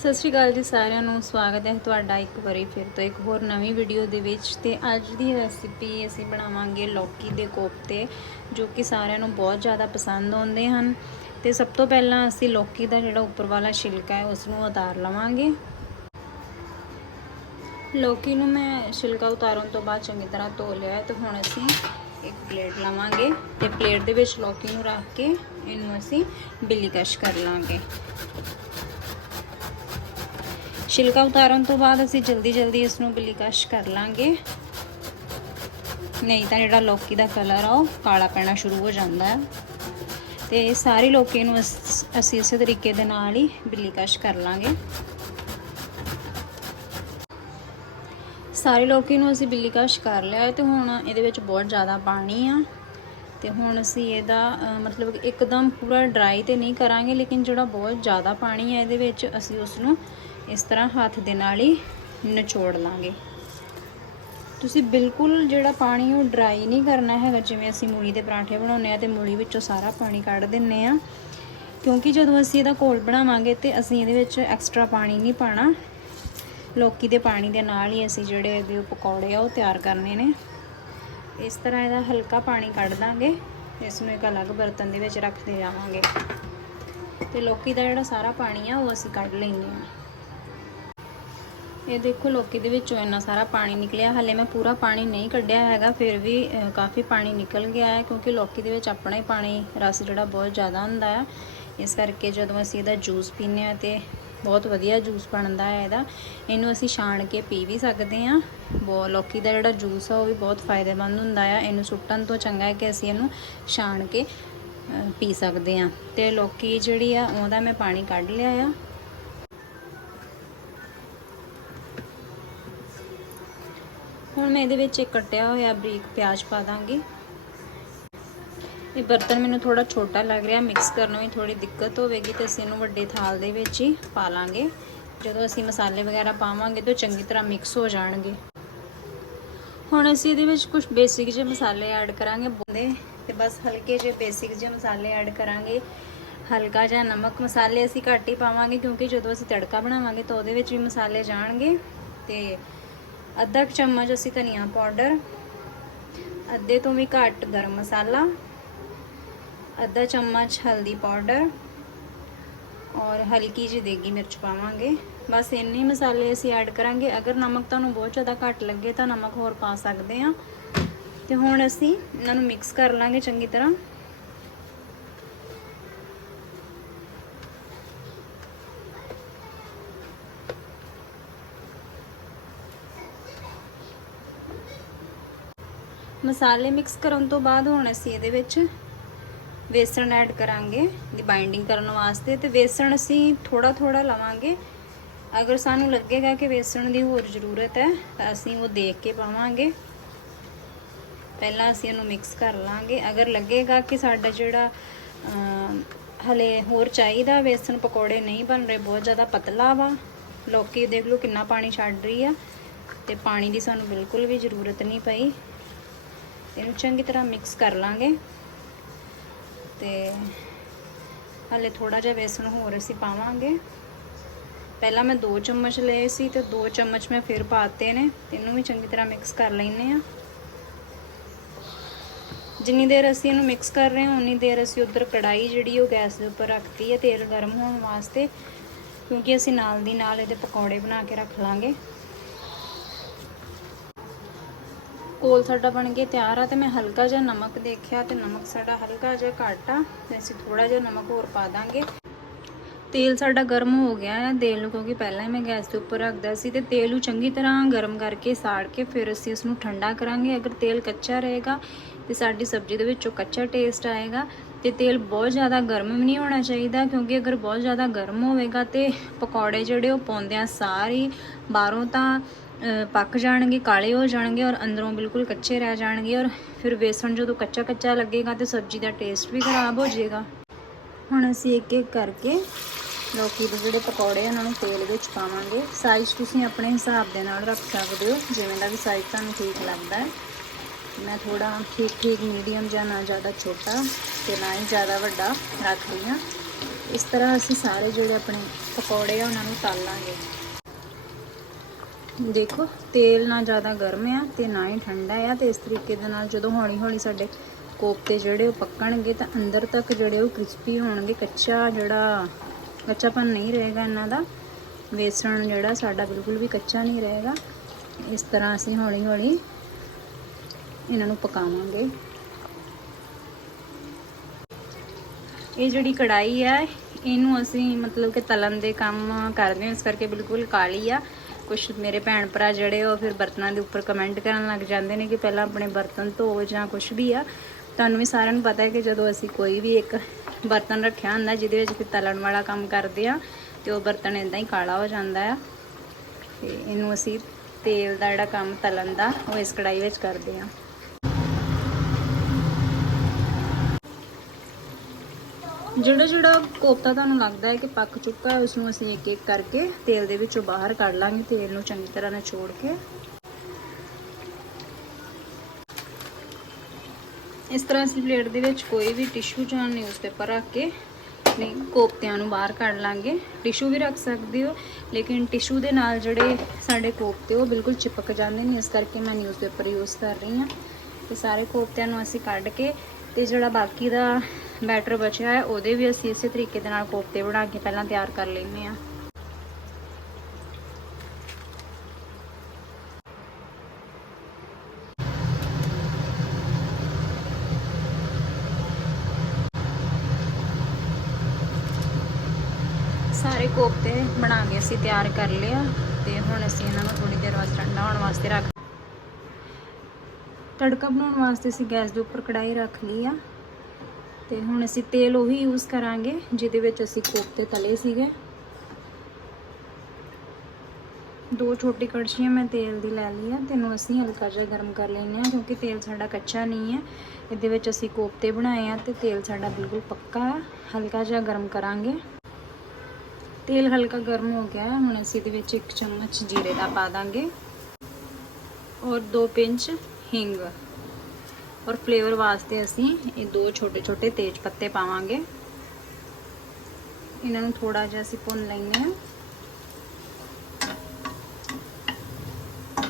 ਸਤਿ ਸ਼੍ਰੀ ਅਕਾਲ ਜੀ ਸਾਰਿਆਂ ਨੂੰ, ਸਵਾਗਤ ਹੈ ਤੁਹਾਡਾ ਇੱਕ ਵਾਰੀ ਫਿਰ ਤੋਂ ਇੱਕ ਹੋਰ ਨਵੀਂ ਵੀਡੀਓ ਦੇ ਵਿੱਚ ਤੇ ਅੱਜ ਦੀ ਰੈਸਿਪੀ ਅਸੀਂ ਬਣਾਵਾਂਗੇ ਲੌਕੀ ਦੇ ਕੋਫਤੇ, ਜੋ ਕਿ ਸਾਰਿਆਂ ਨੂੰ ਬਹੁਤ ਜ਼ਿਆਦਾ ਪਸੰਦ ਆਉਂਦੇ ਹਨ। ਤੇ ਸਭ ਤੋਂ ਪਹਿਲਾਂ ਅਸੀਂ ਲੌਕੀ ਦਾ ਜਿਹੜਾ ਉੱਪਰ ਵਾਲਾ ਛਿਲਕਾ ਹੈ, ਉਸ ਨੂੰ ਉਤਾਰ ਲਵਾਂਗੇ। ਲੌਕੀ ਨੂੰ ਮੈਂ ਛਿਲਕਾ ਉਤਾਰਨ ਤੋਂ ਬਾਅਦ ਚੰਗੀ ਤਰ੍ਹਾਂ ਧੋ ਲਿਆ ਹੈ ਤੇ ਹੁਣ ਅਸੀਂ ਇੱਕ ਪਲੇਟ ਲਵਾਂਗੇ ਤੇ ਪਲੇਟ ਦੇ ਵਿੱਚ ਲੌਕੀ ਨੂੰ ਰੱਖ ਕੇ ਇਹਨੂੰ ਅਸੀਂ ਬਿੱਲੀਕਸ਼ ਕਰ ਲਾਂਗੇ। ਛਿਲਕਾ ਉਤਾਰਨ ਤੋਂ ਬਾਅਦ ਅਸੀਂ ਜਲਦੀ ਜਲਦੀ ਇਸ ਨੂੰ ਬਿਲੀਕਸ਼ ਕਰ ਲਾਂਗੇ। ਨਹੀਂ ਤਾਂ ਜਿਹੜਾ ਲੋਕੀ ਦਾ ਕਲਰ ਆ, ਉਹ ਕਾਲਾ ਪੈਣਾ ਸ਼ੁਰੂ ਹੋ ਜਾਂਦਾ ਹੈ। ਤੇ ਸਾਰੀ ਲੌਕੀ ਨੂੰ ਅਸ- ਅਸੀਂ ਇਸੇ ਤਰੀਕੇ ਦੇ ਨਾਲ ਹੀ ਬਿਲੀਕਸ਼ ਕਰ ਲਾਂਗੇ। ਸਾਰੇ ਲੌਕੀ ਨੂੰ ਅਸੀਂ ਬਿਲੀਕਸ਼ ਕਰ ਲਿਆ ਹੈ ਤੇ ਹੁਣ ਇਹਦੇ ਵਿੱਚ ਬਹੁਤ ਜ਼ਿਆਦਾ ਪਾਣੀ ਆ। ਤੇ ਹੁਣ ਅਸੀਂ ਇਹਦਾ ਮਤਲਬ ਇੱਕਦਮ ਪੂਰਾ ਡਰਾਈ ਤੇ ਨਹੀਂ ਕਰਾਂਗੇ, ਲੇਕਿਨ ਜਿਹੜਾ ਬਹੁਤ ਜ਼ਿਆਦਾ ਪਾਣੀ ਹੈ ਇਹਦੇ ਵਿੱਚ ਅਸੀਂ ਉਸ ਨੂੰ ਇਸ ਤਰ੍ਹਾਂ ਹੱਥ ਦੇ ਨਾਲ ਹੀ ਨਿਚੋੜ ਲਾਂਗੇ। ਤੁਸੀਂ ਬਿਲਕੁਲ ਜਿਹੜਾ ਪਾਣੀ ਉਹ ਡਰਾਈ ਨਹੀਂ ਕਰਨਾ ਹੈਗਾ, ਜਿਵੇਂ ਅਸੀਂ ਮੂਲੀ ਦੇ ਪਰਾਂਠੇ ਬਣਾਉਂਦੇ ਆ ਤੇ ਮੂਲੀ ਵਿੱਚੋਂ ਸਾਰਾ ਪਾਣੀ ਕੱਢ ਦਿੰਨੇ ਆ ਕਿਉਂਕਿ ਜਦੋਂ ਅਸੀਂ ਇਹਦਾ ਘੋਲ ਬਣਾਵਾਂਗੇ ਤੇ ਅਸੀਂ ਇਹਦੇ ਵਿੱਚ ਐਕਸਟਰਾ ਪਾਣੀ ਨਹੀਂ ਪਾਣਾ। ਲੋਕੀ ਦੇ ਪਾਣੀ ਦੇ ਨਾਲ ਹੀ ਅਸੀਂ ਜਿਹੜੇ ਇਹਦੇ ਪਕੌੜੇ ਆ ਉਹ ਤਿਆਰ ਕਰਨੇ ਨੇ। ਇਸ ਤਰ੍ਹਾਂ ਇਹਦਾ ਹਲਕਾ ਪਾਣੀ ਕੱਢ ਦਾਂਗੇ। ਇਸ ਨੂੰ ਇੱਕ ਅਲੱਗ ਬਰਤਨ ਦੇ ਵਿੱਚ ਰੱਖਦੇ ਜਾਵਾਂਗੇ। ਤੇ ਲੌਕੀ ਦਾ ਜਿਹੜਾ ਸਾਰਾ ਪਾਣੀ ਆ ਉਹ ਅਸੀਂ ਕੱਢ ਲੈਂਦੇ ਆ ਇਹ ਦੇਖੋ ਲੌਕੀ ਦੇ ਵਿੱਚੋਂ ਇੰਨਾ ਸਾਰਾ ਪਾਣੀ ਨਿਕਲਿਆ, ਹਲੇ ਮੈਂ ਪੂਰਾ ਪਾਣੀ ਨਹੀਂ ਕੱਢਿਆ ਹੈਗਾ, ਫਿਰ ਵੀ ਕਾਫੀ ਪਾਣੀ ਨਿਕਲ ਗਿਆ ਹੈ, ਕਿਉਂਕਿ ਲੋਕੀ ਦੇ ਵਿੱਚ ਆਪਣਾ ਹੀ ਪਾਣੀ ਰਸ ਜਿਹੜਾ ਬਹੁਤ ਜ਼ਿਆਦਾ ਹੁੰਦਾ ਹੈ ਇਸ ਕਰਕੇ ਜਦੋਂ ਅਸੀਂ ਇਹਦਾ ਜੂਸ ਪੀਂਦੇ ਆ ਤੇ ਬਹੁਤ ਵਧੀਆ ਜੂਸ ਬਣਦਾ ਹੈ ਇਹਦਾ। ਇਹਨੂੰ ਅਸੀਂ ਛਾਣ ਕੇ ਪੀ ਵੀ ਸਕਦੇ ਆ ਬੋ, ਲੋਕੀ ਦਾ ਜਿਹੜਾ ਜੂਸ ਆ ਉਹ ਵੀ ਬਹੁਤ ਫਾਇਦੇਮੰਦ ਹੁੰਦਾ ਆ। ਇਹਨੂੰ ਸੁੱਟਣ ਤੋਂ ਚੰਗਾ ਹੈ ਕਿ ਅਸੀਂ ਇਹਨੂੰ ਛਾਣ ਕੇ ਪੀ ਸਕਦੇ ਆ ਤੇ ਲੌਕੀ ਜਿਹੜੀ ਆ, ਉਹਦਾ ਮੈਂ ਪਾਣੀ ਕੱਢ ਲਿਆ ਆ। ਹੁਣ ਮੈਂ ਇਹਦੇ ਵਿੱਚ ਇੱਕ ਕੱਟਿਆ ਹੋਇਆ ਬਰੀਕ ਪਿਆਜ਼ ਪਾ ਦਾਂਗੀ। ਇਹ ਬਰਤਨ ਮੈਨੂੰ ਥੋੜਾ ਛੋਟਾ ਲੱਗ ਰਿਹਾ ਮਿਕਸ ਕਰਨ ਵਿੱਚ ਥੋੜੀ ਦਿੱਕਤ ਹੋਵੇਗੀ ਤੇ ਅਸੀਂ ਇਹਨੂੰ ਵੱਡੇ ਥਾਲ ਦੇ ਵਿੱਚ ਹੀ ਪਾ ਲਾਂਗੇ। ਜਦੋਂ ਅਸੀਂ ਮਸਾਲੇ ਵਗੈਰਾ ਪਾਵਾਂਗੇ ਤਾਂ ਚੰਗੀ ਤਰ੍ਹਾਂ ਮਿਕਸ ਹੋ ਜਾਣਗੇ। ਹੁਣ ਅਸੀਂ ਇਹਦੇ ਵਿੱਚ ਕੁਝ ਬੇਸਿਕ ਜਿਹੇ ਮਸਾਲੇ ਐਡ ਕਰਾਂਗੇ, ਬੁੰਦੇ ਤੇ ਬਸ ਹਲਕੇ ਜਿਹੇ ਬੇਸਿਕ ਜਿਹੇ ਮਸਾਲੇ ਐਡ ਕਰਾਂਗੇ। ਹਲਕਾ ਜਿਹਾ ਨਮਕ ਮਸਾਲੇ ਅਸੀਂ ਘੱਟ ਹੀ ਪਾਵਾਂਗੇ ਕਿਉਂਕਿ ਜਦੋਂ ਅਸੀਂ ਤੜਕਾ ਬਣਾਵਾਂਗੇ ਤਾਂ ਉਹਦੇ ਵਿੱਚ ਵੀ ਮਸਾਲੇ ਜਾਣਗੇ ਤੇ ਅੱਧਾ ਚਮਚ ਅਸੀਂ ਧਨੀਆ ਪਾਊਡਰ, ਅੱਧੇ ਤੋਂ ਵੀ ਘੱਟ ਗਰਮ ਮਸਾਲਾ, ਅੱਧਾ ਚਮਚ ਹਲਦੀ ਪਾਊਡਰ ਔਰ ਹਲਕੀ ਜਿਹੀ ਦੇਗੀ ਮਿਰਚ ਪਾਵਾਂਗੇ। ਬਸ ਇੰਨੇ ਮਸਾਲੇ ਅਸੀਂ ਐਡ ਕਰਾਂਗੇ। ਅਗਰ ਨਮਕ ਤੁਹਾਨੂੰ ਬਹੁਤ ਜ਼ਿਆਦਾ ਘੱਟ ਲੱਗੇ ਤਾਂ ਨਮਕ ਹੋਰ ਪਾ ਸਕਦੇ ਆ ਤੇ ਹੁਣ ਅਸੀਂ ਇਹਨਾਂ ਨੂੰ ਮਿਕਸ ਕਰ ਲਾਂਗੇ ਚੰਗੀ ਤਰ੍ਹਾਂ। ਮਸਾਲੇ ਮਿਕਸ ਕਰਨ ਤੋਂ ਬਾਅਦ ਹੁਣ ਅਸੀਂ ਇਹਦੇ ਵਿੱਚ ਵੇਸਣ ਐਡ ਕਰਾਂਗੇ ਦੀ ਬਾਈਂਡਿੰਗ ਕਰਨ ਵਾਸਤੇ ਤੇ ਵੇਸਣ ਅਸੀਂ ਥੋੜਾ ਥੋੜਾ ਲਵਾਂਗੇ। ਅਗਰ ਸਾਨੂੰ ਲੱਗੇਗਾ ਕਿ ਵੇਸਣ ਦੀ ਹੋਰ ਜ਼ਰੂਰਤ ਹੈ ਤਾਂ ਅਸੀਂ ਉਹ ਦੇਖ ਕੇ ਪਾਵਾਂਗੇ। ਪਹਿਲਾਂ ਅਸੀਂ ਇਹਨੂੰ ਮਿਕਸ ਕਰ ਲਾਂਗੇ। ਅਗਰ ਲੱਗੇਗਾ ਕਿ ਸਾਡਾ ਜਿਹੜਾ ਹਲੇ ਹੋਰ ਚਾਹੀਦਾ ਵੇਸਣ ਪਕੌੜੇ ਨਹੀਂ ਬਣ ਰਹੇ, ਬਹੁਤ ਜ਼ਿਆਦਾ ਪਤਲਾ ਵਾ, ਲੌਕੀ ਦੇਖ ਲਓ ਕਿੰਨਾ ਪਾਣੀ ਛੱਡ ਰਹੀ ਆ ਤੇ ਪਾਣੀ ਦੀ ਸਾਨੂੰ ਬਿਲਕੁਲ ਵੀ ਜ਼ਰੂਰਤ ਨਹੀਂ ਪਈ। ਇਹਨੂੰ ਚੰਗੀ ਤਰ੍ਹਾਂ ਮਿਕਸ ਕਰ ਲਾਂਗੇ। ਤੇ ਹਲੇ ਥੋੜਾ ਜਿਹਾ ਵੇਸਣ ਹੋਰ ਅਸੀਂ ਪਾਵਾਂਗੇ। ਪਹਿਲਾਂ ਮੈਂ 2 ਚਮਚ ਲਏ ਸੀ ਤੇ 2 ਚਮਚ ਮੈਂ ਫਿਰ ਪਾਤੇ ਨੇ ਇਹਨੂੰ ਵੀ ਚੰਗੀ ਤਰ੍ਹਾਂ ਮਿਕਸ ਕਰ ਲੈਨੇ ਆ ਜਿੰਨੀ ਦੇਰ ਅਸੀਂ ਇਹਨੂੰ ਮਿਕਸ ਕਰ ਰਹੇ ਹਾਂ, ਉਨੀ ਦੇਰ ਅਸੀਂ ਉਧਰ ਕੜਾਈ ਜਿਹੜੀ ਉਹ ਗੈਸ ਦੇ ਉੱਪਰ ਰੱਖਤੀ ਹੈ ਤੇਲ ਗਰਮ ਹੋਣ ਵਾਸਤੇ, ਕਿਉਂਕਿ ਅਸੀਂ ਨਾਲ ਦੀ ਨਾਲ ਇਹਦੇ ਪਕੌੜੇ ਬਣਾ ਕੇ ਰੱਖ ਲਾਂਗੇ। ਕੋਲ ਸਾਡਾ ਬਣ ਕੇ ਤਿਆਰ ਆ ਤੇ ਮੈਂ ਹਲਕਾ ਜਿਹਾ ਨਮਕ ਦੇਖਿਆ ਤੇ ਨਮਕ ਸਾਡਾ ਹਲਕਾ ਜਿਹਾ ਘੱਟ ਆ ਤੇ ਅਸੀਂ ਥੋੜਾ ਜਿਹਾ ਨਮਕ ਹੋਰ ਪਾ ਦਾਂਗੇ। ਤੇਲ ਸਾਡਾ ਗਰਮ ਹੋ ਗਿਆ ਹੈ ਤੇਲ ਨੂੰ ਕਿਉਂਕਿ ਪਹਿਲਾਂ ਹੀ ਮੈਂ ਗੈਸ ਦੇ ਉੱਪਰ ਰੱਖਦਾ ਸੀ ਤੇ ਤੇਲ ਨੂੰ ਚੰਗੀ ਤਰ੍ਹਾਂ ਗਰਮ ਕਰਕੇ ਸਾੜ ਕੇ ਫਿਰ ਅਸੀਂ ਇਸ ਨੂੰ ਠੰਡਾ ਕਰਾਂਗੇ। ਅਗਰ ਤੇਲ ਕੱਚਾ ਰਹੇਗਾ ਤੇ ਸਾਡੀ ਸਬਜ਼ੀ ਦੇ ਵਿੱਚੋਂ ਕੱਚਾ ਟੇਸਟ ਆਏਗਾ ਤੇ ਤੇਲ ਬਹੁਤ ਜ਼ਿਆਦਾ ਗਰਮ ਵੀ ਨਹੀਂ ਹੋਣਾ ਚਾਹੀਦਾ ਕਿਉਂਕਿ ਅਗਰ ਬਹੁਤ ਜ਼ਿਆਦਾ ਗਰਮ ਹੋਵੇਗਾ ਤੇ ਪਕੌੜੇ ਜਿਹੜੇ ਉਹ ਪਾਉਂਦੇ ਪਾਉਂਦਿਆਂ ਸਾਰੀ ਬਾਹਰੋਂ ਤਾਂ ਪੱਕ ਜਾਣਗੇ, ਕਾਲੇ ਹੋ ਜਾਣਗੇ ਔਰ ਅੰਦਰੋਂ ਬਿਲਕੁਲ ਕੱਚੇ ਰਹਿ ਜਾਣਗੇ ਔਰ ਫਿਰ ਵੇਸਣ ਜਦੋਂ ਕੱਚਾ ਕੱਚਾ ਲੱਗੇਗਾ ਤੇ ਸਬਜ਼ੀ ਦਾ ਟੇਸਟ ਵੀ ਖਰਾਬ ਹੋ ਜਾਏਗਾ। ਹੁਣ ਅਸੀਂ ਇੱਕ ਇੱਕ ਕਰਕੇ ਲੌਕੀ ਦੇ ਜਿਹੜੇ ਪਕੌੜੇ ਉਹਨਾਂ ਨੂੰ ਤੇਲ ਵਿੱਚ ਪਾਵਾਂਗੇ। ਸਾਈਜ਼ ਤੁਸੀਂ ਆਪਣੇ ਹਿਸਾਬ ਦੇ ਨਾਲ ਰੱਖ ਸਕਦੇ ਹੋ, ਜਿਵੇਂ ਦਾ ਵੀ ਸਾਈਜ਼ ਤੁਹਾਨੂੰ ਠੀਕ ਲੱਗਦਾ ਹੈ। ਮੈਂ ਥੋੜਾ ਠੀਕ ਠੀਕ ਮੀਡੀਅਮ ਜਾਂ ਨਾ ਜ਼ਿਆਦਾ ਛੋਟਾ ਤੇ ਨਾ ਹੀ ਜ਼ਿਆਦਾ ਵੱਡਾ ਰੱਖ ਰਹੀ ਹਾਂ। ਇਸ ਤਰ੍ਹਾਂ ਅਸੀਂ ਸਾਰੇ ਜਿਹੜੇ ਆਪਣੇ ਪਕੌੜੇ ਆ, ਉਹਨਾਂ ਨੂੰ ਤਲ ਲਾਂਗੇ। ਦੇਖੋ, ਤੇਲ ਨਾ ਜ਼ਿਆਦਾ ਗਰਮ ਆ ਤੇ ਨਾ ਹੀ ਠੰਡਾ ਆ ਤੇ ਇਸ ਤਰੀਕੇ ਦੇ ਨਾਲ ਜਦੋਂ ਹੌਲੀ ਹੌਲੀ ਸਾਡੇ ਕੋਫਤੇ ਜਿਹੜੇ ਉਹ ਪੱਕਣਗੇ ਤਾਂ ਅੰਦਰ ਤੱਕ ਜਿਹੜੇ ਉਹ ਕ੍ਰਿਸਪੀ ਹੋਣਗੇ, ਕੱਚਾ ਜਿਹੜਾ ਕੱਚਾਪਨ ਨਹੀਂ ਰਹੇਗਾ ਇਹਨਾਂ ਦਾ, ਵੇਸਣ ਜਿਹੜਾ ਸਾਡਾ ਬਿਲਕੁਲ ਵੀ ਕੱਚਾ ਨਹੀਂ ਰਹੇਗਾ। ਇਸ ਤਰ੍ਹਾਂ ਅਸੀਂ ਹੌਲੀ ਹੌਲੀ ਇਹਨਾਂ ਨੂੰ ਪਕਾਵਾਂਗੇ। ਇਹ ਜਿਹੜੀ ਕੜਾਈ ਆ, ਇਹਨੂੰ ਅਸੀਂ ਮਤਲਬ ਕਿ ਤਲਣ ਦੇ ਕੰਮ ਕਰਦੇ ਹਾਂ, ਇਸ ਕਰਕੇ ਬਿਲਕੁਲ ਕਾਲੀ ਆ। ਕੁਝ ਮੇਰੇ ਭੈਣ ਭਰਾ ਜਿਹੜੇ ਉਹ ਫਿਰ ਬਰਤਨਾਂ ਦੇ ਉੱਪਰ ਕਮੈਂਟ ਕਰਨ ਲੱਗ ਜਾਂਦੇ ਨੇ ਕਿ ਪਹਿਲਾਂ ਆਪਣੇ ਬਰਤਨ ਧੋ ਜਾਂ ਕੁਝ ਵੀ ਆ। ਤੁਹਾਨੂੰ ਵੀ ਸਾਰਿਆਂ ਨੂੰ ਪਤਾ ਹੈ ਕਿ ਜਦੋਂ ਅਸੀਂ ਕੋਈ ਵੀ ਇੱਕ ਬਰਤਨ ਰੱਖਿਆ ਹੁੰਦਾ, ਜਿਹਦੇ ਵਿੱਚ ਕਿ ਤਲਣ ਵਾਲਾ ਕੰਮ ਕਰਦੇ ਆ, ਤੇ ਉਹ ਬਰਤਨ ਇਦਾਂ ਹੀ ਕਾਲਾ ਹੋ ਜਾਂਦਾ ਆ। ਤੇ ਇਹਨੂੰ ਅਸੀਂ ਤੇਲ ਦਾ ਜਿਹੜਾ ਕੰਮ ਤਲਣ ਦਾ, ਉਹ ਇਸ ਕੜਾਈ ਵਿੱਚ ਕਰਦੇ ਆ। ਜਿਹੜਾ ਜਿਹੜਾ ਕੋਫਤਾ ਤੁਹਾਨੂੰ ਲੱਗਦਾ ਹੈ ਕਿ ਪੱਕ ਚੁੱਕਾ ਹੈ ਉਸ ਨੂੰ ਅਸੀਂ ਇੱਕ ਇੱਕ ਕਰਕੇ ਤੇਲ ਦੇ ਵਿੱਚੋਂ ਬਾਹਰ ਕੱਢ ਲਾਂਗੇ। ਤੇਲ ਨੂੰ ਚੰਗੀ ਤਰ੍ਹਾਂ ਨਿਚੋੜ ਕੇ। ਇਸ ਤਰ੍ਹਾਂ ਅਸੀਂ ਪਲੇਟ ਦੇ ਵਿੱਚ ਕੋਈ ਵੀ ਟਿਸ਼ੂ ਜਾਂ ਨਿਊਜ਼ਪੇਪਰ ਰੱਖ ਕੇ ਆਪਣੇ ਕੋਫਤਿਆਂ ਨੂੰ ਬਾਹਰ ਕੱਢ ਲਾਂਗੇ। ਟਿਸ਼ੂ ਵੀ ਰੱਖ ਸਕਦੇ ਹੋ, ਲੇਕਿਨ ਟਿਸ਼ੂ ਦੇ ਨਾਲ ਜਿਹੜੇ ਸਾਡੇ ਕੋਫਤੇ ਉਹ ਬਿਲਕੁਲ ਚਿਪਕ ਜਾਂਦੇ ਨੇ, ਇਸ ਕਰਕੇ ਮੈਂ ਨਿਊਜ਼ਪੇਪਰ ਯੂਜ਼ ਕਰ ਰਹੀ ਹਾਂ। ਤੇ ਸਾਰੇ ਕੋਫਤਿਆਂ ਨੂੰ ਅਸੀਂ ਕੱਢ ਕੇ ਤੇ ਜਿਹੜਾ ਬਾਕੀ ਦਾ ਬੈਟਰ ਬਚਿਆ ਹੈ ਉਹਦੇ ਵੀ ਅਸੀਂ ਇਸੇ ਤਰੀਕੇ ਦੇ ਨਾਲ ਕੋਫਤੇ ਬਣਾ ਕੇ ਪਹਿਲਾਂ ਤਿਆਰ ਕਰ ਲੈਂਦੇ ਆ ਸਾਰੇ ਕੋਫਤੇ ਬਣਾ ਕੇ ਅਸੀਂ ਤਿਆਰ ਕਰ ਲਿਆ ਤੇ ਹੁਣ ਅਸੀਂ ਇਹਨਾਂ ਨੂੰ ਥੋੜੀ ਦੇਰ ਵਾਸਤੇ ਠੰਡਾ ਹੋਣ ਵਾਸਤੇ ਰੱਖ ਤੜਕਾ ਬਣਾਉਣ ਵਾਸਤੇ ਅਸੀਂ ਗੈਸ ਦੇ ਉੱਪਰ ਕੜਾਈ ਰੱਖ ਲਈ ਆ। ਤੇ ਹੁਣ ਅਸੀਂ ਤੇਲ ਉਹੀ ਯੂਜ਼ ਕਰਾਂਗੇ, ਜਿਹਦੇ ਵਿੱਚ ਅਸੀਂ ਕੋਫਤੇ ਤਲੇ ਸੀਗੇ। ਦੋ ਛੋਟੀ ਕੜਛੀਆਂ ਮੈਂ ਤੇਲ ਦੀ ਲੈ ਲਈ ਆ ਤੇ ਇਹਨੂੰ ਅਸੀਂ ਹਲਕਾ ਜਿਹਾ ਗਰਮ ਕਰ ਲੈਂਦੇ ਆ ਕਿਉਂਕਿ ਤੇਲ ਸਾਡਾ ਕੱਚਾ ਨਹੀਂ ਹੈ। ਇਹਦੇ ਵਿੱਚ ਅਸੀਂ ਕੋਫਤੇ ਬਣਾਏ ਆ ਤੇ ਤੇਲ ਸਾਡਾ ਬਿਲਕੁਲ ਪੱਕਾ ਆ ਹਲਕਾ ਜਿਹਾ ਗਰਮ ਕਰਾਂਗੇ। ਤੇਲ ਹਲਕਾ ਗਰਮ ਹੋ ਗਿਆ ਹੁਣ ਅਸੀਂ ਇਹਦੇ ਵਿੱਚ ਇੱਕ ਚਮਚ ਜੀਰੇ ਦਾ ਪਾ ਦਾਂਗੇ। ਔਰ ਦੋ ਪਿੰਚ ਹਿੰਗ। ਔਰ ਫਲੇਵਰ ਵਾਸਤੇ ਅਸੀਂ ਇਹ ਦੋ ਛੋਟੇ ਛੋਟੇ ਤੇਜ ਪੱਤੇ ਪਾਵਾਂਗੇ। ਇਹਨਾਂ ਨੂੰ ਥੋੜਾ ਜਿਹਾ ਅਸੀਂ ਭੁੰਨ ਲੈਂਦੇ ਹਾਂ।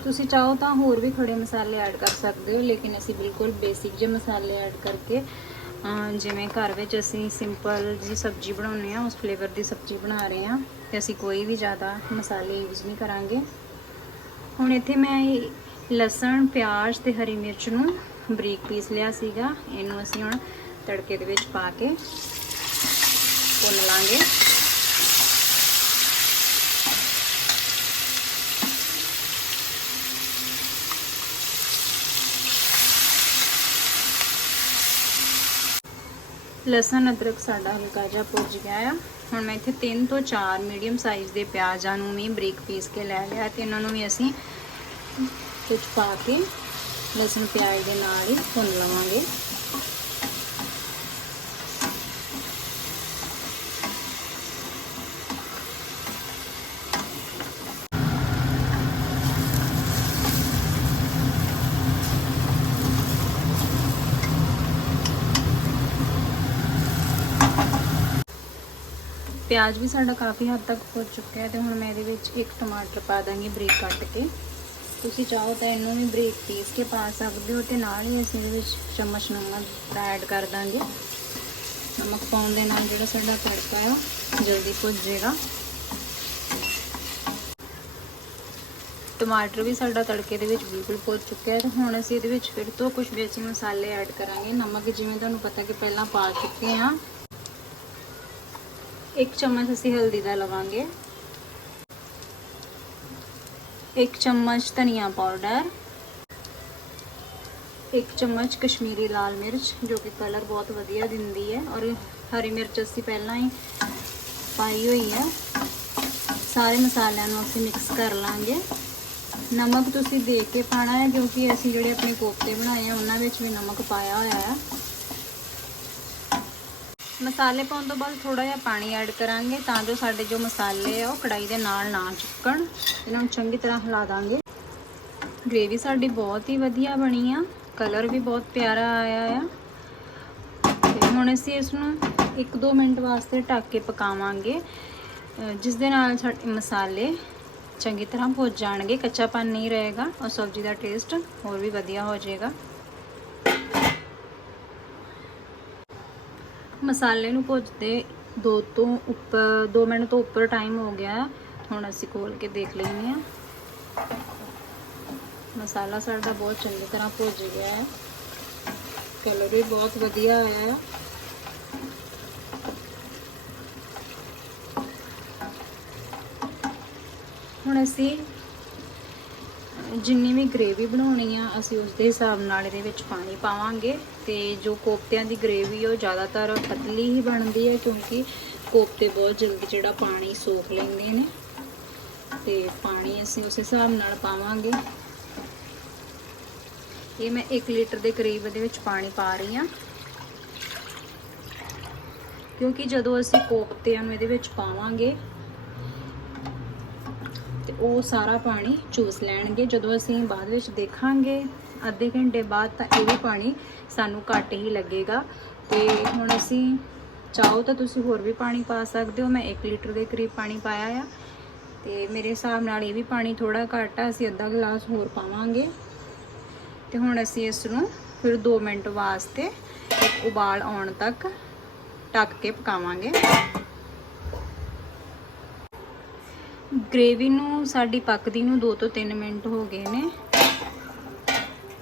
ਤੁਸੀਂ ਚਾਹੋ ਤਾਂ ਹੋਰ ਵੀ ਖੜੇ ਮਸਾਲੇ ਐਡ ਕਰ ਸਕਦੇ ਹੋ, ਲੇਕਿਨ ਅਸੀਂ ਬਿਲਕੁਲ ਬੇਸਿਕ ਜਿਹੇ ਮਸਾਲੇ ਐਡ ਕਰਕੇ ਜਿਵੇਂ ਘਰ ਵਿੱਚ ਅਸੀਂ ਸਿੰਪਲ ਜੀ ਸਬਜ਼ੀ ਬਣਾਉਂਦੇ ਆ ਉਸ ਫਲੇਵਰ ਦੀ ਸਬਜ਼ੀ ਬਣਾ ਰਹੇ ਆ ਤੇ ਅਸੀਂ ਕੋਈ ਵੀ ਜ਼ਿਆਦਾ ਮਸਾਲੇ ਯੂਜ਼ ਨਹੀਂ ਕਰਾਂਗੇ। ਹੁਣ ਇੱਥੇ ਮੈਂ ਲਸਣ, ਪਿਆਜ਼ ਤੇ ਹਰੀ ਮਿਰਚ ਨੂੰ ਬਰੀਕ ਪੀਸ ਲਿਆ ਸੀਗਾ। ਇਹਨੂੰ ਅਸੀਂ ਹੁਣ ਤੜਕੇ ਦੇ ਵਿੱਚ ਪਾ ਕੇ ਭੁੰਨ ਲਾਂਗੇ। ਲਸਣ, ਅਦਰਕ, ਸਾਡਾ ਹਲਕਾ ਜਿਹਾ ਭੁੱਜ ਗਿਆ ਆ। ਹੁਣ ਮੈਂ ਇੱਥੇ 3 ਤੋਂ 4 ਮੀਡੀਅਮ ਸਾਈਜ਼ ਦੇ ਪਿਆਜ਼ਾਂ ਨੂੰ ਵੀ ਬਰੀਕ ਪੀਸ ਕੇ ਲੈ ਲਿਆ ਤੇ ਇਹਨਾਂ ਨੂੰ ਵੀ ਅਸੀਂ ਵਿੱਚ ਪਾ ਕੇ ਲਸਣ ਪਿਆਜ਼ ਦੇ ਨਾਲ ਹੀ ਭੁੰਨ ਲਵਾਂਗੇ। ਪਿਆਜ਼ ਵੀ ਸਾਡਾ ਕਾਫੀ ਹੱਦ ਤੱਕ ਭੁੱਜ ਚੁੱਕਿਆ ਹੈ ਤੇ ਹੁਣ ਮੈਂ ਇਹਦੇ ਵਿੱਚ ਇੱਕ ਟਮਾਟਰ ਪਾ ਦਾਂਗੀ ਬਰੀਕ ਕੱਟ ਕੇ। ਤੁਸੀਂ ਚਾਹੋ ਤਾਂ ਇਹਨੂੰ ਵੀ ਬਰੀਕ ਪੀਸ ਕੇ ਪਾ ਸਕਦੇ ਹੋ ਤੇ ਨਾਲ ਹੀ ਅਸੀਂ ਇਹਦੇ ਵਿੱਚ ਚਮਚ ਨਮਕ ਦਾ ਐਡ ਕਰ ਦਾਂਗੇ। ਨਮਕ ਪਾਉਣ ਦੇ ਨਾਲ ਜਿਹੜਾ ਸਾਡਾ ਤੜਕਾ ਆ ਜਲਦੀ ਭੁੱਜ ਜਾਏਗਾ ਟਮਾਟਰ ਵੀ ਸਾਡਾ ਤੜਕੇ ਦੇ ਵਿੱਚ ਬਿਲਕੁਲ ਭੁੱਜ ਚੁੱਕਿਆ ਹੈ ਤੇ ਹੁਣ ਅਸੀਂ ਇਹਦੇ ਵਿੱਚ ਫਿਰ ਤੋਂ ਕੁਝ ਬੇਸਿਕ ਮਸਾਲੇ ਐਡ ਕਰਾਂਗੇ। ਨਮਕ ਜਿਵੇਂ ਤੁਹਾਨੂੰ ਪਤਾ ਕਿ ਪਹਿਲਾਂ ਪਾ ਚੁੱਕੇ ਹਾਂ। ਇੱਕ ਚਮਚ ਅਸੀਂ ਹਲਦੀ ਦਾ ਲਵਾਂਗੇ। ਇੱਕ ਚਮਚ ਧਨੀਆ ਪਾਊਡਰ, ਇੱਕ ਚਮਚ ਕਸ਼ਮੀਰੀ ਲਾਲ ਮਿਰਚ, ਜੋ ਕਿ ਕਲਰ ਬਹੁਤ ਵਧੀਆ ਦਿੰਦੀ ਹੈ ਔਰ ਹਰੀ ਮਿਰਚ ਅਸੀਂ ਪਹਿਲਾਂ ਹੀ ਪਾਈ ਹੋਈ ਹੈ। ਸਾਰੇ ਮਸਾਲਿਆਂ ਨੂੰ ਅਸੀਂ ਮਿਕਸ ਕਰ ਲਾਂਗੇ। ਨਮਕ ਤੁਸੀਂ ਦੇਖ ਕੇ ਪਾਣਾ ਹੈ ਕਿਉਂਕਿ ਅਸੀਂ ਜਿਹੜੇ ਆਪਣੇ ਕੋਫਤੇ ਬਣਾਏ ਆ, ਉਹਨਾਂ ਵਿੱਚ ਵੀ ਨਮਕ ਪਾਇਆ ਹੋਇਆ ਹੈ। ਮਸਾਲੇ ਪਾਉਣ ਤੋਂ ਬਾਅਦ ਥੋੜਾ ਜਿਹਾ ਪਾਣੀ ਐਡ ਕਰਾਂਗੇ ਤਾਂ ਜੋ ਸਾਡੇ ਜੋ ਮਸਾਲੇ ਆ ਉਹ ਕੜਾਈ ਦੇ ਨਾਲ ਨਾ ਚਿਪਕਣ। ਇਹਨਾਂ ਨੂੰ ਚੰਗੀ ਤਰ੍ਹਾਂ ਹਿਲਾ ਦਾਂਗੇ। ਗ੍ਰੇਵੀ ਸਾਡੀ ਬਹੁਤ ਹੀ ਵਧੀਆ ਬਣੀ ਆ। ਕਲਰ ਵੀ ਬਹੁਤ ਪਿਆਰਾ ਆਇਆ ਆ। ਤੇ ਹੁਣ ਅਸੀਂ ਇਸ ਨੂੰ 1-2 ਮਿੰਟ ਵਾਸਤੇ ਢੱਕ ਕੇ ਪਕਾਵਾਂਗੇ। ਜਿਸ ਦੇ ਨਾਲ ਸਾਡੇ ਮਸਾਲੇ ਚੰਗੀ ਤਰ੍ਹਾਂ ਭੁੱਜ ਜਾਣਗੇ, ਕੱਚਾਪਨ ਨਹੀਂ ਰਹੇਗਾ ਔਰ ਸਬਜ਼ੀ ਦਾ ਟੇਸਟ ਹੋਰ ਵੀ ਵਧੀਆ ਹੋ ਜਾਏਗਾ। ਮਸਾਲੇ ਨੂੰ ਭੁੱਜਦੇ 2 ਤੋਂ ਉੱਪਰ 2 ਮਿੰਟ ਤੋਂ ਉੱਪਰ ਟਾਈਮ ਹੋ ਗਿਆ ਹੁਣ ਅਸੀਂ ਖੋਲ ਕੇ ਦੇਖ ਲੈਂਦੇ ਹਾਂ। ਮਸਾਲਾ ਸਾਡਾ ਬਹੁਤ ਚੰਗੀ ਤਰ੍ਹਾਂ ਭੁੱਜ ਗਿਆ ਹੈ। ਕਲਰ ਵੀ ਬਹੁਤ ਵਧੀਆ ਆਇਆ ਹੈ। ਹੁਣ ਅਸੀਂ ਜਿੰਨੀ ਵੀ ਗ੍ਰੇਵੀ ਬਣਾਉਣੀ ਆ, ਅਸੀਂ ਉਸ ਦੇ ਹਿਸਾਬ ਨਾਲ ਇਹਦੇ ਵਿੱਚ ਪਾਣੀ ਪਾਵਾਂਗੇ। ਤੇ ਜੋ ਕੋਫਤਿਆਂ ਦੀ ਗ੍ਰੇਵੀ ਉਹ ਜ਼ਿਆਦਾਤਰ ਪਤਲੀ ਹੀ ਬਣਦੀ ਹੈ ਕਿਉਂਕਿ ਕੋਫਤੇ ਬਹੁਤ ਜਲਦੀ ਜਿਹੜਾ ਪਾਣੀ ਸੋਖ ਲੈਂਦੇ ਨੇ ਤੇ ਪਾਣੀ ਅਸੀਂ ਉਸ ਹਿਸਾਬ ਨਾਲ ਪਾਵਾਂਗੇ। ਇਹ ਮੈਂ 1 ਲੀਟਰ ਦੇ ਕਰੀਬ ਇਹਦੇ ਵਿੱਚ ਪਾਣੀ ਪਾ ਰਹੀ ਹਾਂ। ਕਿਉਂਕਿ ਜਦੋਂ ਅਸੀਂ ਕੋਫਤਿਆਂ ਨੂੰ ਇਹਦੇ ਵਿੱਚ ਪਾਵਾਂਗੇ ਤੇ ਉਹ ਸਾਰਾ ਪਾਣੀ ਚੂਸ ਲੈਣਗੇ। ਜਦੋਂ ਅਸੀਂ ਬਾਅਦ ਵਿੱਚ ਦੇਖਾਂਗੇ ਅੱਧੇ ਘੰਟੇ ਬਾਅਦ ਤਾਂ ਇਹ ਵੀ ਪਾਣੀ ਸਾਨੂੰ ਘੱਟ ਹੀ ਲੱਗੇਗਾ। ਤੇ ਹੁਣ ਅਸੀਂ ਚਾਹੋ ਤਾਂ ਤੁਸੀਂ ਹੋਰ ਵੀ ਪਾਣੀ ਪਾ ਸਕਦੇ ਹੋ। ਮੈਂ 1 ਲੀਟਰ ਦੇ ਕਰੀਬ ਪਾਣੀ ਪਾਇਆ ਆ। ਤੇ ਮੇਰੇ ਹਿਸਾਬ ਨਾਲ ਇਹ ਵੀ ਪਾਣੀ ਥੋੜਾ ਘੱਟ ਆ। ਅਸੀਂ ਅੱਧਾ ਗਲਾਸ ਹੋਰ ਪਾਵਾਂਗੇ। ਤੇ ਹੁਣ ਅਸੀਂ ਇਸ ਨੂੰ ਫਿਰ 2 ਮਿੰਟ ਵਾਸਤੇ ਇੱਕ ਉਬਾਲ ਆਉਣ ਤੱਕ ਢੱਕ ਕੇ ਪਕਾਵਾਂਗੇ। ਗ੍ਰੇਵੀ ਨੂੰ ਸਾਡੀ ਪੱਕਦੀ ਨੂੰ 2 ਤੋਂ 3 ਮਿੰਟ ਹੋ ਗਏ ਨੇ।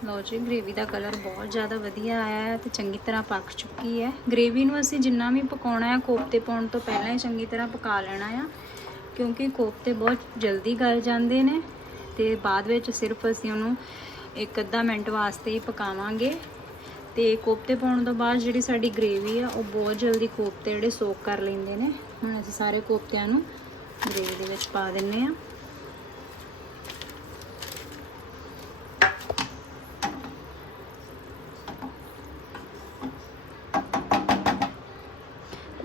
ਲਓ ਜੀ ਗ੍ਰੇਵੀ ਦਾ ਕਲਰ ਬਹੁਤ ਜ਼ਿਆਦਾ ਵਧੀਆ ਆਇਆ ਹੈ ਤੇ ਚੰਗੀ ਤਰ੍ਹਾਂ ਪੱਕ ਚੁੱਕੀ ਹੈ। ਗ੍ਰੇਵੀ ਨੂੰ ਅਸੀਂ ਜਿੰਨਾ ਵੀ ਪਕਾਉਣਾ ਹੈ, ਕੋਫਤੇ ਪਾਉਣ ਤੋਂ ਪਹਿਲਾਂ ਹੀ ਚੰਗੀ ਤਰ੍ਹਾਂ ਪਕਾ ਲੈਣਾ ਆ, ਕਿਉਂਕਿ ਕੋਫਤੇ ਬਹੁਤ ਜਲਦੀ ਗਲ ਜਾਂਦੇ ਨੇ ਤੇ ਬਾਅਦ ਵਿੱਚ ਸਿਰਫ ਅਸੀਂ ਉਹਨੂੰ ਇੱਕ ਅੱਧਾ ਮਿੰਟ ਵਾਸਤੇ ਹੀ ਪਕਾਵਾਂਗੇ। ਤੇ ਕੋਫਤੇ ਪਾਉਣ ਤੋਂ ਬਾਅਦ ਜਿਹੜੀ ਸਾਡੀ ਗ੍ਰੇਵੀ ਆ, ਉਹ ਬਹੁਤ ਜਲਦੀ ਕੋਫਤੇ ਜਿਹੜੇ ਸੋਕ ਕਰ ਲੈਂਦੇ ਨੇ। ਹੁਣ ਅਸੀਂ ਸਾਰੇ ਕੋਫਤਿਆਂ ਨੂੰ ਗ੍ਰੇਵੀ ਦੇ ਵਿੱਚ ਪਾ ਦਿੰਨੇ ਆ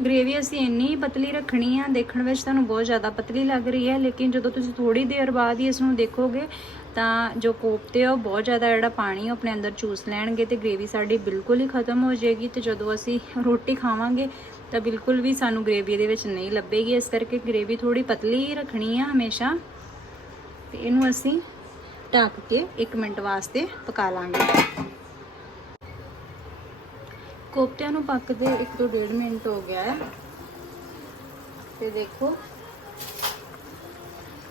ਗ੍ਰੇਵੀ ਅਸੀਂ ਇੰਨੀ ਪਤਲੀ ਰੱਖਣੀ ਆ, ਦੇਖਣ ਵਿੱਚ ਤੁਹਾਨੂੰ ਬਹੁਤ ਜ਼ਿਆਦਾ ਪਤਲੀ ਲੱਗ ਰਹੀ ਹੈ, ਲੇਕਿਨ ਜਦੋਂ ਤੁਸੀਂ ਥੋੜੀ ਦੇਰ ਬਾਅਦ ਹੀ ਇਸ ਨੂੰ ਦੇਖੋਗੇ, ਤਾਂ ਜੋ ਕੋਫਤੇ ਆ ਉਹ ਬਹੁਤ ਜ਼ਿਆਦਾ ਜਿਹੜਾ ਪਾਣੀ ਉਹ ਆਪਣੇ ਅੰਦਰ ਚੂਸ ਲੈਣਗੇ ਤੇ ਗ੍ਰੇਵੀ ਸਾਡੀ ਬਿਲਕੁਲ ਹੀ ਖਤਮ ਹੋ ਜਾਏਗੀ ਤੇ ਜਦੋਂ ਅਸੀਂ ਰੋਟੀ ਖਾਵਾਂਗੇ, ਤਾਂ ਬਿਲਕੁਲ ਵੀ ਸਾਨੂੰ ਗ੍ਰੇਵੀ ਦੇ ਵਿੱਚ ਨਹੀਂ ਲੱਭੇਗੀ। ਇਸ ਕਰਕੇ ਗ੍ਰੇਵੀ ਥੋੜੀ ਪਤਲੀ ਹੀ ਰੱਖਣੀ ਆ ਹਮੇਸ਼ਾ। ਤੇ ਇਹਨੂੰ ਅਸੀਂ ਢੱਕ ਕੇ 1 ਮਿੰਟ ਵਾਸਤੇ ਪਕਾ ਲਾਂਗੇ। ਕੋਫਤਿਆਂ ਨੂੰ ਪੱਕਦੇ 1 ਤੋਂ 1.5 ਮਿੰਟ ਹੋ ਗਿਆ ਹੈ। ਤੇ ਦੇਖੋ,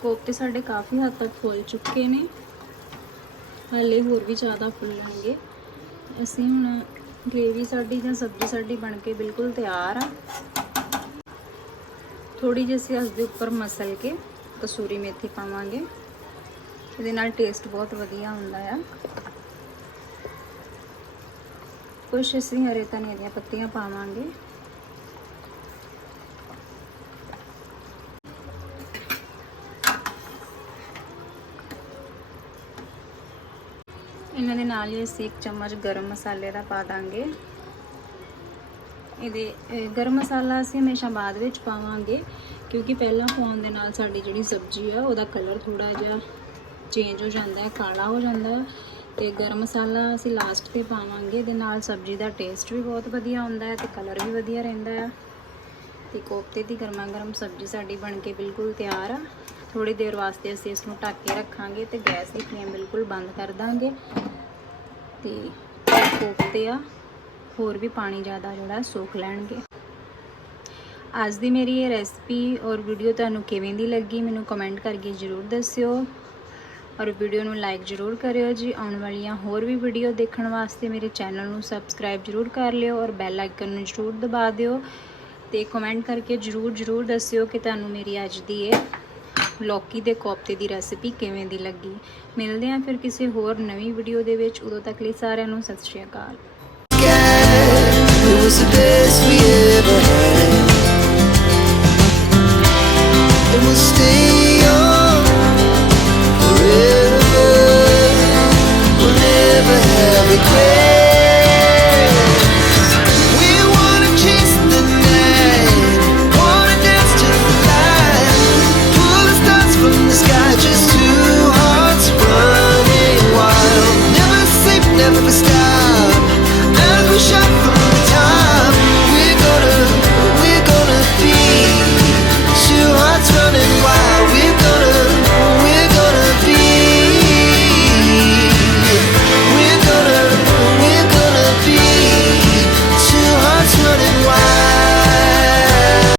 ਕੋਫਤੇ ਸਾਡੇ ਕਾਫੀ ਹੱਦ ਤੱਕ ਫੁੱਲ ਚੁੱਕੇ ਨੇ। ਹਾਲੇ ਹੋਰ ਵੀ ਜ਼ਿਆਦਾ ਫੁੱਲਣਗੇ। ਅਸੀਂ ਹੁਣ ਗ੍ਰੇਵੀ ਸਾਡੀ ਜਾਂ ਸਬਜ਼ੀ ਸਾਡੀ ਬਣ ਕੇ ਬਿਲਕੁਲ ਤਿਆਰ ਆ। ਥੋੜੀ ਜਿਹੀ ਅਸੀਂ ਇਸ ਦੇ ਉੱਪਰ ਮਸਲ ਕੇ ਕਸੂਰੀ ਮੇਥੀ ਪਾਵਾਂਗੇ। ਇਹਦੇ ਨਾਲ ਟੇਸਟ ਬਹੁਤ ਵਧੀਆ ਹੁੰਦਾ ਆ। ਕੁਛ ਅਸੀਂ ਹਰੇ ਧਨੀਏ ਦੀਆਂ ਪੱਤੀਆਂ ਪਾਵਾਂਗੇ। ਇਹਨਾਂ ਦੇ ਨਾਲ ਹੀ ਅਸੀਂ ਇੱਕ ਚਮਚ ਗਰਮ ਮਸਾਲੇ ਦਾ ਪਾ ਦਾਂਗੇ। ਇਹਦੇ ਗਰਮ ਮਸਾਲਾ ਅਸੀਂ ਹਮੇਸ਼ਾ ਬਾਅਦ ਵਿੱਚ ਪਾਵਾਂਗੇ, ਕਿਉਂਕਿ ਪਹਿਲਾਂ ਪਾਉਣ ਦੇ ਨਾਲ ਸਾਡੀ ਜਿਹੜੀ ਸਬਜ਼ੀ ਆ, ਉਹਦਾ ਕਲਰ ਥੋੜਾ ਜਿਹਾ ਚੇਂਜ ਹੋ ਜਾਂਦਾ ਹੈ, ਕਾਲਾ ਹੋ ਜਾਂਦਾ ਹੈ। ਤੇ ਗਰਮ ਮਸਾਲਾ ਅਸੀਂ ਲਾਸਟ ਤੇ ਪਾਵਾਂਗੇ, ਇਹਦੇ ਨਾਲ ਸਬਜ਼ੀ ਦਾ ਟੇਸਟ ਵੀ ਬਹੁਤ ਵਧੀਆ ਆਉਂਦਾ ਹੈ ਤੇ ਕਲਰ ਵੀ ਵਧੀਆ ਰਹਿੰਦਾ ਹੈ। ਤੇ ਕੋਫਤੇ ਦੀ ਗਰਮਾ ਗਰਮ ਸਬਜ਼ੀ ਸਾਡੀ ਬਣ ਕੇ ਬਿਲਕੁਲ ਤਿਆਰ ਆ। ਥੋੜੀ ਦੇਰ ਵਾਸਤੇ ਅਸੀਂ ਇਸ ਨੂੰ ਢੱਕ ਕੇ ਰੱਖਾਂਗੇ ਤੇ ਗੈਸ ਦੀ ਫਲੇਮ ਬਿਲਕੁਲ ਬੰਦ ਕਰ ਦਾਂਗੇ। ਤੇ ਕੋਫਤੇ ਆ, ਹੋਰ ਵੀ ਪਾਣੀ ਜ਼ਿਆਦਾ ਜਿਹੜਾ ਸੋਖ ਲੈਣਗੇ। ਅੱਜ ਦੀ ਮੇਰੀ ਇਹ ਰੈਸਪੀ ਔਰ ਵੀਡੀਓ ਤੁਹਾਨੂੰ ਕਿਵੇਂ ਦੀ ਲੱਗੀ ਮੈਨੂੰ ਕਮੈਂਟ ਕਰਕੇ ਜ਼ਰੂਰ ਦੱਸਿਓ। ਔਰ ਵੀਡੀਓ ਨੂੰ ਲਾਈਕ ਜ਼ਰੂਰ ਕਰਿਓ ਜੀ। ਆਉਣ ਵਾਲੀਆਂ ਹੋਰ ਵੀ ਵੀਡੀਓ ਦੇਖਣ ਵਾਸਤੇ ਮੇਰੇ ਚੈਨਲ ਨੂੰ ਸਬਸਕ੍ਰਾਈਬ ਜ਼ਰੂਰ ਕਰ ਲਿਓ ਔਰ ਬੈਲ ਆਈਕਨ ਨੂੰ ਜ਼ਰੂਰ ਦਬਾ ਦਿਓ। ਤੇ ਕਮੈਂਟ ਕਰਕੇ ਜ਼ਰੂਰ ਜ਼ਰੂਰ ਦੱਸਿਓ ਕਿ ਤੁਹਾਨੂੰ ਮੇਰੀ ਅੱਜ ਦੀ ਇਹ ਲੌਕੀ ਦੇ ਕੋਫਤੇ ਦੀ ਰੈਸਿਪੀ ਕਿਵੇਂ ਦੀ ਲੱਗੀ। ਮਿਲਦੇ ਹਾਂ ਫਿਰ ਕਿਸੇ ਹੋਰ ਨਵੀਂ ਵੀਡੀਓ ਦੇ ਵਿੱਚ। ਉਦੋਂ ਤੱਕ ਲਈ ਸਾਰਿਆਂ ਨੂੰ ਸਤਿ ਸ਼੍ਰੀ ਅਕਾਲ। It was the best we ever had. And we'll stay a heavy grave